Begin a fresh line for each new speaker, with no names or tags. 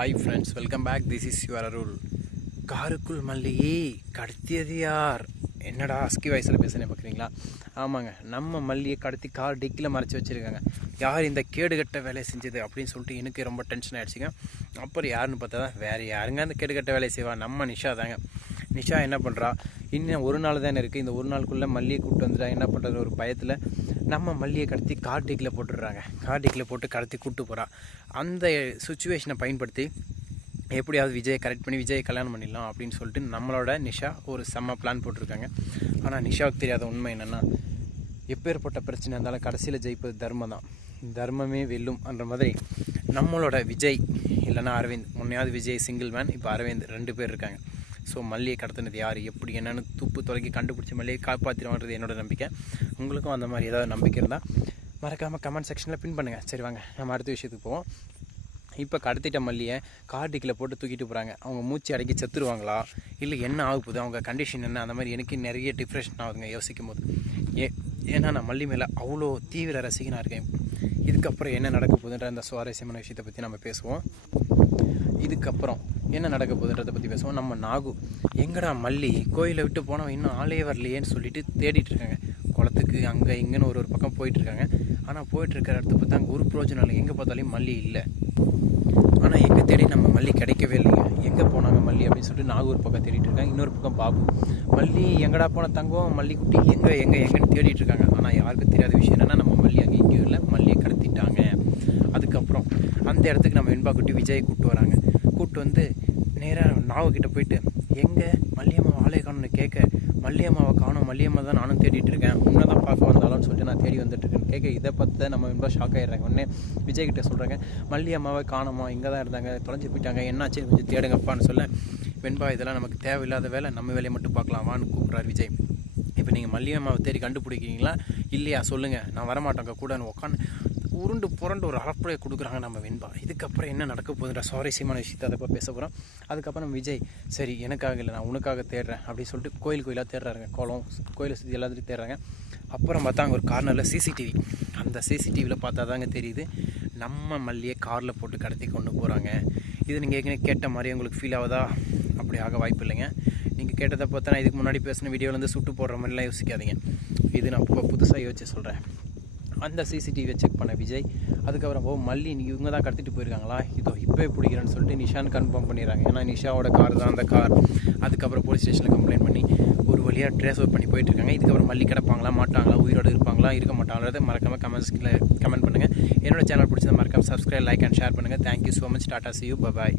Hi friends welcome back this is your Arul காருக்குள் மல்லியே கடத்தியது யார்? என்னடா அஸ்கி வயசில் பேசுகிறேன் பார்க்குறீங்களா? ஆமாங்க நம்ம மல்லியை கடத்தி கார் டிக்கில் மறைச்சி வச்சுருக்காங்க. யார் இந்த கேடுகட்ட வேலையை செஞ்சது அப்படின்னு சொல்லிட்டு எனக்கு ரொம்ப டென்ஷன் ஆகிடுச்சிங்க அப்புறம் யாருன்னு பார்த்தா தான் வேறு யாருங்க அந்த கேடுகட்ட வேலையை செய்வா? நம்ம நிஷா தாங்க. நிஷா என்ன பண்ணுறா இன்னும் ஒரு நாள் தானே இருக்குது இந்த ஒரு நாளுக்குள்ளே மல்லியை கூப்பிட்டு வந்துட்டா என்ன பண்ணுறது ஒரு பயத்தில் நம்ம மல்லியை கடத்தி கார்டிக்கில் போட்டுடுறாங்க. கார்டிக்கில் போட்டு கடத்தி கூப்பிட்டு போகிறா அந்த சுச்சுவேஷனை பயன்படுத்தி எப்படியாவது விஜயை கரெக்ட் பண்ணி விஜயை கல்யாணம் பண்ணிடலாம் அப்படின்னு சொல்லிட்டு நம்மளோட நிஷா ஒரு செம்ம பிளான் போட்டிருக்காங்க. ஆனால் நிஷாவுக்கு தெரியாத உண்மை என்னென்னா எப்பேற்பட்ட பிரச்சனை இருந்தாலும் கடைசியில் ஜெயிப்பது தர்மம் தான் தர்மமே வெல்லும் அந்த மாதிரி நம்மளோட விஜய் இல்லைன்னா அரவிந்த். முன்னையாவது விஜய் சிங்கிள் மேன் இப்போ அரவிந்த் ரெண்டு பேர் இருக்காங்க. ஸோ மல்லியை கடத்தினது யார்? எப்படி என்னென்னு துப்பு தொலைக்கி கண்டுபிடிச்சி மல்லியை காப்பாற்றிடுவான்றது என்னோட நம்பிக்கை. உங்களுக்கும் அந்த மாதிரி ஏதாவது நம்பிக்கை இருந்தால் மறக்காமல் கமெண்ட் செக்ஷனில் பின் பண்ணுங்கள் சரி வாங்க. நம்ம அடுத்த விஷயத்துக்கு போவோம். இப்போ கடத்திட்ட மல்லியை கார்டிக்கில் போட்டு தூக்கிட்டு போகிறாங்க அவங்க மூச்சு அடக்கி செத்துருவாங்களா? இல்லை என்ன ஆக போகுது? அவங்க கண்டிஷன் என்ன? அந்த மாதிரி எனக்கு நிறைய டிப்ரெஷன் ஆகுதுங்க யோசிக்கும் போது ஏ ஏன்னா நான் மல்லி மேலே அவ்வளோ தீவிர ரசிகனாக இருக்கேன். இதுக்கப்புறம் என்ன நடக்க போகுதுன்ற அந்த சுவாரஸ்யமான விஷயத்தை பற்றி நம்ம பேசுவோம். இதுக்கப்புறம் என்ன நடக்க போகுதுன்றதை பற்றி பேசுவோம். நம்ம நாகு எங்கடா மல்லி? கோயிலை விட்டு போனவன் இன்னும் ஆளே வரலையேன்னு சொல்லிட்டு தேடிட்டு இருக்காங்க. குளத்துக்கு அங்கே இங்கேன்னு ஒரு ஒரு பக்கம் போயிட்டுருக்காங்க ஆனால் போயிட்டுருக்கிற இடத்த பார்த்தா அங்கே ஒரு பிரோஜனம் இல்லை. எங்கே பார்த்தாலும் மல்லி இல்லை. ஆனால் எங்கே தேடி நம்ம மல்லி கிடைக்கவே இல்லைங்க எங்கே போனாங்க மல்லி அப்படின்னு சொல்லிட்டு நாகூர் பக்கம் தேடிட்டு இருக்காங்க. இன்னொரு பக்கம் பாபு. மல்லி எங்கடா போன தங்கம்? மல்லிக்குட்டி எங்கே எங்கே எங்கேன்னு தேடிட்டு இருக்காங்க. ஆனால் யாருக்கும் தெரியாத விஷயம் என்னென்னா நம்ம மல்லி அங்கே இங்கேயும் இல்லை. மல்லியை கடத்திட்டாங்க. அதுக்கப்புறம் அந்த இடத்துக்கு நம்ம வெண்பா குட்டி விஜய் கூப்பிட்டு வராங்க. கூப்பிட்டு வந்து நேராக நாவக்கிட்ட போயிட்டு எங்கே மல்லியம்மா வாழை காணும்னு கேட்க மல்லியம்மாவை காணும். மல்லியம்மா தான் நானும் தேடிட்டு இருக்கேன். உன்னை தான் பார்க்க வந்தாலும் சொல்லிட்டு நான் தேடி வந்துட்டு இருக்கேன். கேட்க இதை பார்த்து தான் நம்ம ரொம்ப ஷாக் ஆகிடுறாங்க உடனே விஜய் கிட்ட சொல்கிறாங்க மல்லியம்மாவை காணுமா? இங்கே தான் இருந்தாங்க. தொலைஞ்சு போயிட்டாங்க. என்னாச்சு? கொஞ்சம் தேடுங்கப்பான்னு சொல்ல வெண்பா இதெல்லாம் நமக்கு தேவையில்லாத வேலை. நம்ம வேலையை மட்டும் பார்க்கலாம். வான்னு கூப்பிட்றாரு விஜய். இப்போ நீங்கள் மல்லியம்மாவை தேடி கண்டுபிடிக்கிறீங்களா? இல்லையா? சொல்லுங்கள் நான் வரமாட்டேங்க கூட உட்காந்து உருண்டு புரண்டு ஒரு அளப்படையை கொடுக்குறாங்க நம்ம வெண்பா. இதுக்கப்புறம் என்ன நடக்க போகுதுன்ற சுவாரஸ்யமான விஷயத்தை அதை பேச போகிறோம் அதுக்கப்புறம் விஜய் சரி எனக்காக இல்லை நான் உனக்காக தேடுறேன் அப்படின்னு சொல்லிட்டு கோயில் கோயிலாக தேடுறாங்க குளம் கோயிலை சுற்றி எல்லாத்தையும் தேடுறாங்க. அப்புறம் பார்த்தா அங்கே ஒரு கார்னரில் சிசிடிவி அந்த சிசிடிவியில் பார்த்தா தாங்க தெரியுது நம்ம மல்லியை காரில் போட்டு கடத்தி கொண்டு போகிறாங்க இது நீங்கள் ஏற்கனவே கேட்ட மாதிரி உங்களுக்கு ஃபீல் ஆகுதா? அப்படி ஆக வாய்ப்பு இல்லைங்க. நீங்கள் கேட்டதை பார்த்தா நான் இதுக்கு முன்னாடி பேசின வீடியோவில் சுட்டு போடுற மாதிரிலாம் யோசிக்காதீங்க. இது நான் இப்போ புதுசாக யோசிச்சு சொல்கிறேன் அந்த சிசிடிவியை செக் பண்ண விஜய் அதுக்கப்புறம் ஓ மல்லி இவங்க தான் கடத்திட்டு போயிருக்காங்களா? இதோ இப்போ பிடிக்கிறேன்னு சொல்லிட்டு நிஷான் கன்ஃபார்ம் பண்ணிடுறாங்க. ஏன்னா நிஷாவோட கார் தான் அந்த கார் அதுக்கப்புறம் போலீஸ் ஸ்டேஷனில் கம்ப்ளைண்ட் பண்ணி ஒரு வழியாக ட்ரேஸ் அவுட் பண்ணி போயிட்டு இருக்காங்க. இதுக்கப்புறம் மல்லி கிடப்பாங்களா? மாட்டாங்களா? உயிரோடு இருப்பாங்களா? இருக்க மாட்டாங்கிறத மறக்காமல் கமெண்ட்ஸில் கமெண்ட் பண்ணுங்கள் என்னோட சேனல் பிடிச்சதை மறக்காமல் சப்ஸ்கிரைப் லைக் அண்ட் ஷேர் பண்ணுங்கள் thank you so much tata see you bye